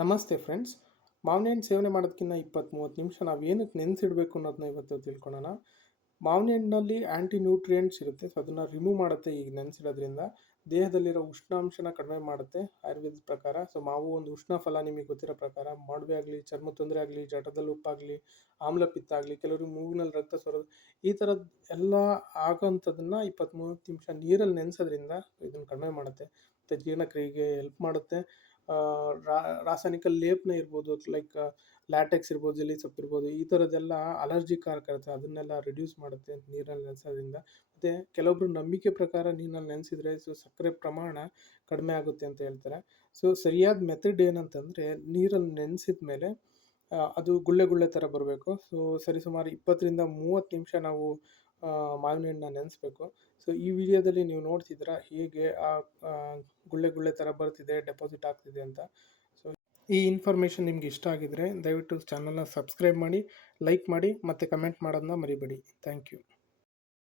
ನಮಸ್ತೆ ಫ್ರೆಂಡ್ಸ್. ಮಾವಿನ ಹಣ್ಣು ಸೇವನೆ ಮಾಡೋದಕ್ಕಿಂತ 20-30 ನಿಮಿಷ ನಾವು ಏನಕ್ಕೆ ನೆನೆಸಿಡಬೇಕು ಅನ್ನೋದನ್ನ ಇವತ್ತು ತಿಳ್ಕೊಳ್ಳೋಣ. ಮಾವಿನ ಹಣ್ಣಲ್ಲಿ ಆ್ಯಂಟಿ ನ್ಯೂಟ್ರಿಯೆಂಟ್ಸ್ ಇರುತ್ತೆ. ಸೊ ಅದನ್ನು ರಿಮೂವ್ ಮಾಡುತ್ತೆ ಈಗ ನೆನೆಸಿಡೋದ್ರಿಂದ. ದೇಹದಲ್ಲಿರೋ ಉಷ್ಣಾಂಶನ ಕಡಿಮೆ ಮಾಡುತ್ತೆ ಆಯುರ್ವೇದದ ಪ್ರಕಾರ. ಸೊ ಮಾವು ಒಂದು ಉಷ್ಣ ಫಲ, ನಿಮಗೆ ಗೊತ್ತಿರೋ ಪ್ರಕಾರ. ಮೊಡವೆ ಆಗಲಿ, ಚರ್ಮ ತೊಂದರೆ ಆಗಲಿ, ಜಠರದಲ್ಲಿ ಉಪ್ಪಾಗಲಿ, ಆಮ್ಲಪಿತ್ತ ಆಗಲಿ, ಕೆಲವರು ಮೂಗಿನಲ್ಲಿ ರಕ್ತ ಸೋರೋದು, ಈ ಥರದ್ದು ಎಲ್ಲ ಆಗೋಂಥದ್ದನ್ನು 20-30 ನಿಮಿಷ ನೀರಲ್ಲಿ ನೆನೆಸೋದ್ರಿಂದ ಇದನ್ನು ಕಡಿಮೆ ಮಾಡುತ್ತೆ. ಮತ್ತು ಜೀರ್ಣಕ್ರಿಯೆಗೆ ಹೆಲ್ಪ್ ಮಾಡುತ್ತೆ. ರಾಸಾಯನಿಕ ಲೇಪನ ಇರ್ಬೋದು, ಲೈಕ್ ಲ್ಯಾಟೆಕ್ಸ್ ಇರ್ಬೋದು, ಜೆಲ್ಲಿ ಸೊಪ್ಪು ಇರ್ಬೋದು, ಈ ಥರದ್ದೆಲ್ಲ ಅಲರ್ಜಿ ಕಾರಕ ಇರುತ್ತೆ, ಅದನ್ನೆಲ್ಲ ರಿಡ್ಯೂಸ್ ಮಾಡುತ್ತೆ ನೀರಲ್ಲಿ ನೆನೆಸೋದ್ರಿಂದ. ಮತ್ತು ಕೆಲವೊಬ್ರು ನಂಬಿಕೆ ಪ್ರಕಾರ ನೀರಿನಲ್ಲಿ ನೆನೆಸಿದರೆ ಸಕ್ಕರೆ ಪ್ರಮಾಣ ಕಡಿಮೆ ಆಗುತ್ತೆ ಅಂತ ಹೇಳ್ತಾರೆ. ಸೊ ಸರಿಯಾದ ಮೆಥಡ್ ಏನಂತಂದರೆ, ನೀರಲ್ಲಿ ನೆನೆಸಿದ ಮೇಲೆ ಅದು ಗುಳ್ಳೆ ಗುಳ್ಳೆ ಥರ ಬರಬೇಕು. ಸೊ ಸರಿಸುಮಾರು 20-30 ನಿಮಿಷ ನಾವು ಮಾವಿನ ಹಣ್ಣನ್ನ ನೆನೆಸ್ಬೇಕು. ಸೊ ಈ ವಿಡಿಯೋದಲ್ಲಿ ನೀವು ನೋಡ್ತಿದ್ದೀರಾ ಹೇಗೆ ಗುಳ್ಳೆ ಗುಳ್ಳೆ ಥರ ಬರ್ತಿದೆ, ಡೆಪಾಸಿಟ್ ಆಗ್ತಿದೆ ಅಂತ. ಸೊ ಈ ಇನ್ಫಾರ್ಮೇಷನ್ ನಿಮ್ಗೆ ಇಷ್ಟ ಆಗಿದರೆ ದಯವಿಟ್ಟು ಚಾನಲ್ನ ಸಬ್ಸ್ಕ್ರೈಬ್ ಮಾಡಿ, ಲೈಕ್ ಮಾಡಿ ಮತ್ತು ಕಮೆಂಟ್ ಮಾಡೋದನ್ನ ಮರಿಬೇಡಿ. Thank you.